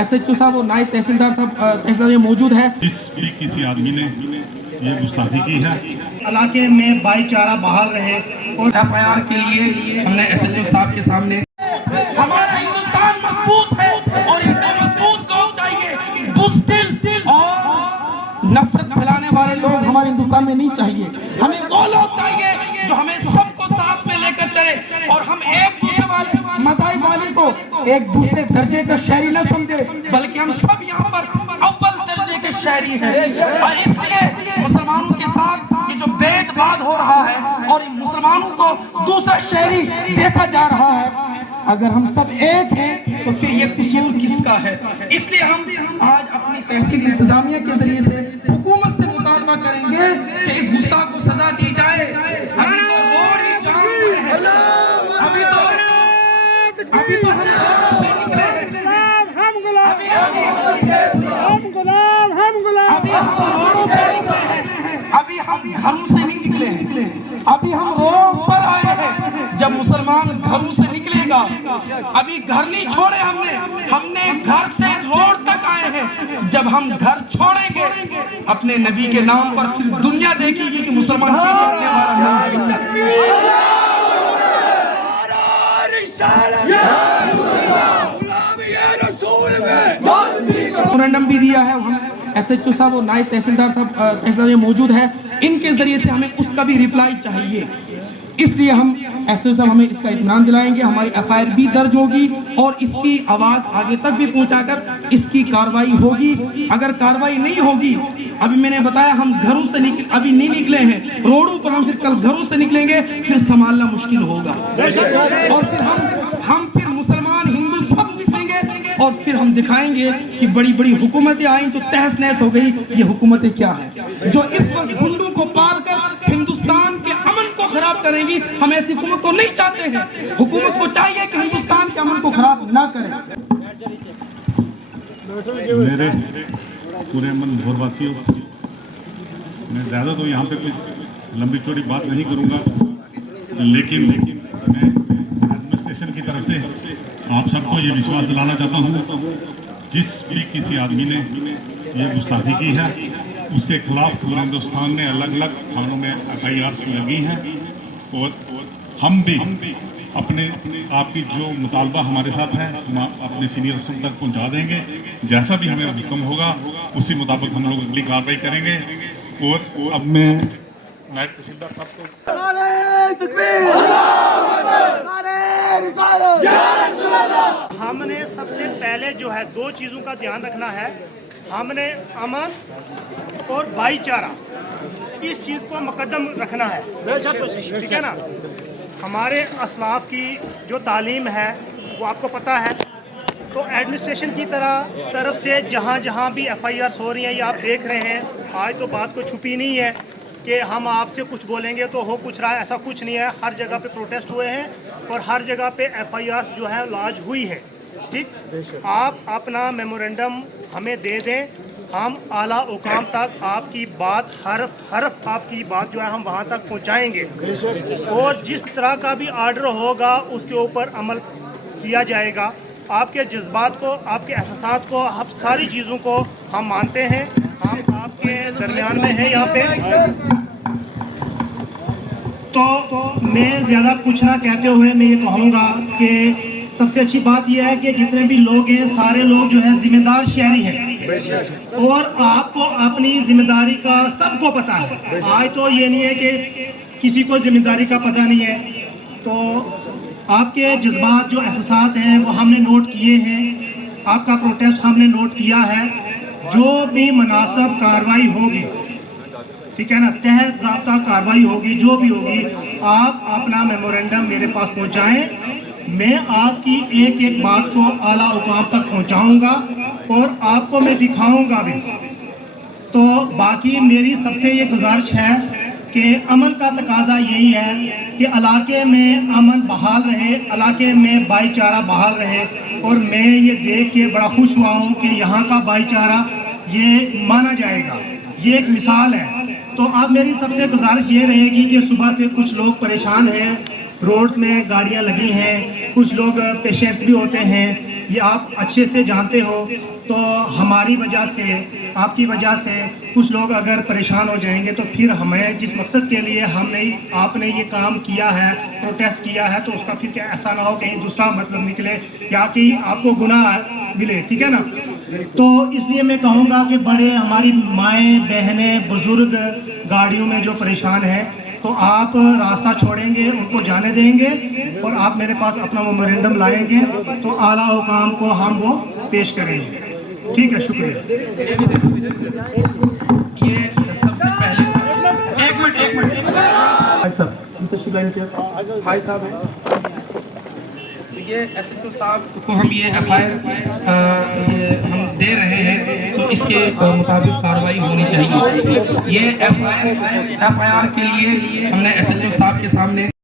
SHO साहब और नायब तहसीलदार साहब तहसीलदार मौजूद है। जिस भी किसी आदमी ने ये गुस्ताखी की है, इलाके में भाईचारा बहाल रहे और FIR के लिए हमने SHO साहब के सामने हमारा हिंदुस्तान मजबूत है और इसमें मजबूत लोग चाहिए, बुज़दिल और नफरत फैलाने वाले लोग हमारे हिंदुस्तान में नहीं चाहिए। हमें वो लोग चाहिए जो हमें सबको साथ में लेकर चले और हम एक दूसरे वाले मज़ाहिब वाले को एक दूसरे दर्जे का शहरी न समझे, बल्कि हम सब यहाँ पर अव्वल दर्जे के शहरी हैं। और इसलिए मुसलमानों के साथ ये जो भेदभाव हो रहा है और इन मुसलमानों को दूसरा शहरी देखा जा रहा है, अगर हम सब एक हैं तो फिर ये कसूर किसका है? इसलिए हम आज अपनी तहसील इंतजामिया के जरिए से हुकूमत से मुतालबा करेंगे कि इस गुस्ताख को सजा दी जाए। अभी तो रोड ही जाम है, अभी तो हम रोडों पे निकले हैं, अभी हम घरों से नहीं निकले हैं, अभी हम रोड पर आए हैं। जब मुसलमान घरों से निकलेगा, अभी घर नहीं छोड़े हमने घर से रोड तक आए हैं। जब हम घर छोड़ेंगे अपने नबी के नाम पर, फिर दुनिया देखेगी कि मुसलमान पीछे हटने वाला नहीं। मेमोरेंडम भी दिया है, हम SHO साहब और नायब तहसीलदार साहब तहसीलदार मौजूद है, इनके जरिए से हमें उसका भी रिप्लाई चाहिए। इसलिए हम SHO साहब हमें इसका इत्मीनान दिलाएंगे, हमारी FIR भी दर्ज होगी और इसकी आवाज़ आगे तक भी पहुंचाकर इसकी कार्रवाई होगी। अगर कार्रवाई नहीं होगी, अभी मैंने बताया हम घरों से अभी नहीं निकले हैं रोडों पर, हम फिर कल घरों से निकलेंगे, फिर संभालना मुश्किल होगा और फिर हम फिर मुसलमान हिंदू सब निकलेंगे और फिर हम दिखाएंगे कि बड़ी बड़ी हुकूमतें आई तो तहस नहस हो गई। ये हुकूमतें क्या हैं जो इस वक्त हिंदू को पालकर हिंदुस्तान के अमन को खराब करेंगी? हम ऐसी हुकूमत को नहीं चाहते हैं। हुकूमत को चाहिए कि हिंदुस्तान के अमन को खराब ना करें। मेरे पूरे अमन भोरवासियों, मैं ज़्यादा तो यहाँ पे कुछ लंबी चौड़ी बात नहीं करूँगा, लेकिन मैं एडमिनिस्ट्रेशन की तरफ से आप सबको ये विश्वास दिलाना चाहता हूँ, जिस भी किसी आदमी ने ये गुस्ताखी की है उसके खिलाफ पूरे हिंदुस्तान में अलग अलग थानों में FIRs लगी हैं और हम भी अपने आपकी जो मुतालबा हमारे साथ है हम अपने सीनियर अफसर तक पहुंचा देंगे। जैसा भी हमें हुक्म होगा उसी मुताबिक हम लोग अगली कार्रवाई करेंगे। और अब मैं नायब तहसीलदार साहब को हमने सबसे पहले जो है दो चीज़ों का ध्यान रखना है। हमने अमन और भाईचारा इस चीज़ को मुकद्दम रखना है, ठीक है ना। हमारे असलाफ की जो तालीम है वो आपको पता है, तो एडमिनिस्ट्रेशन की तरफ से जहाँ जहाँ भी FIRs हो रही हैं ये आप देख रहे हैं। आज तो बात को छुपी नहीं है कि हम आपसे कुछ बोलेंगे तो हो कुछ रहा है, ऐसा कुछ नहीं है। हर जगह पे प्रोटेस्ट हुए हैं और हर जगह पे FIRs जो है लॉन्च हुई है, ठीक। आप अपना मेमोरेंडम हमें दे दें, हम आला हुकाम तक आपकी बात हरफ आपकी बात जो है हम वहाँ तक पहुँचाएँगे और जिस तरह का भी आर्डर होगा उसके ऊपर अमल किया जाएगा। आपके जज्बात को, आपके एहसास को, आप सारी चीज़ों को हम मानते हैं, हम आपके दरमियान में हैं यहाँ पे। तो मैं ज़्यादा कुछ ना कहते हुए मैं ये कहूँगा कि सबसे अच्छी बात यह है कि जितने भी लोग हैं सारे लोग जो है जिम्मेदार शहरी हैं और आपको अपनी जिम्मेदारी का सबको पता है। आज तो ये नहीं है कि किसी को जिम्मेदारी का पता नहीं है। तो आपके जज्बात जो एहसास हैं वो हमने नोट किए हैं, आपका प्रोटेस्ट हमने नोट किया है। जो भी मुनासिब कार्रवाई होगी, ठीक है ना, तहत ज़ाब्ता कार्रवाई होगी, जो भी होगी, आप अपना मेमोरेंडम मेरे पास पहुंचाएं। मैं आपकी एक एक बात को आला हुकाम तक पहुंचाऊंगा और आपको मैं दिखाऊंगा भी। तो बाकी मेरी सबसे ये गुजारिश है कि अमन का तकाजा यही है कि इलाके में अमन बहाल रहे, इलाके में भाईचारा बहाल रहे। और मैं ये देख के बड़ा खुश हुआ हूँ कि यहाँ का भाईचारा ये माना जाएगा, ये एक मिसाल है। तो अब मेरी सबसे गुजारिश ये रहेगी कि सुबह से कुछ लोग परेशान हैं रोड्स में गाड़ियां लगी हैं, कुछ लोग पेशेंट्स भी होते हैं, ये आप अच्छे से जानते हो। तो हमारी वजह से, आपकी वजह से कुछ लोग अगर परेशान हो जाएंगे तो फिर हमें जिस मकसद के लिए हमने आपने ये काम किया है, प्रोटेस्ट किया है, तो उसका फिर क्या ऐसा ना हो कहीं दूसरा मतलब निकले या कि आपको गुनाह मिले, ठीक है ना। तो इसलिए मैं कहूँगा कि बड़े हमारी माएँ बहनें बुज़ुर्ग गाड़ियों में जो परेशान हैं, तो आप रास्ता छोड़ेंगे, उनको जाने देंगे और आप मेरे पास अपना मेमोरेंडम लाएंगे तो आला हुकाम को हम वो पेश करेंगे। ठीक है, शुक्रिया। ये सबसे पहले एक मिनट भाई साहब, भाई साहब हैं, ये SHO साहब को हम ये FIR हम दे रहे हैं, तो इसके मुताबिक कार्रवाई होनी चाहिए। ये FIR के लिए हमने SHO साहब के सामने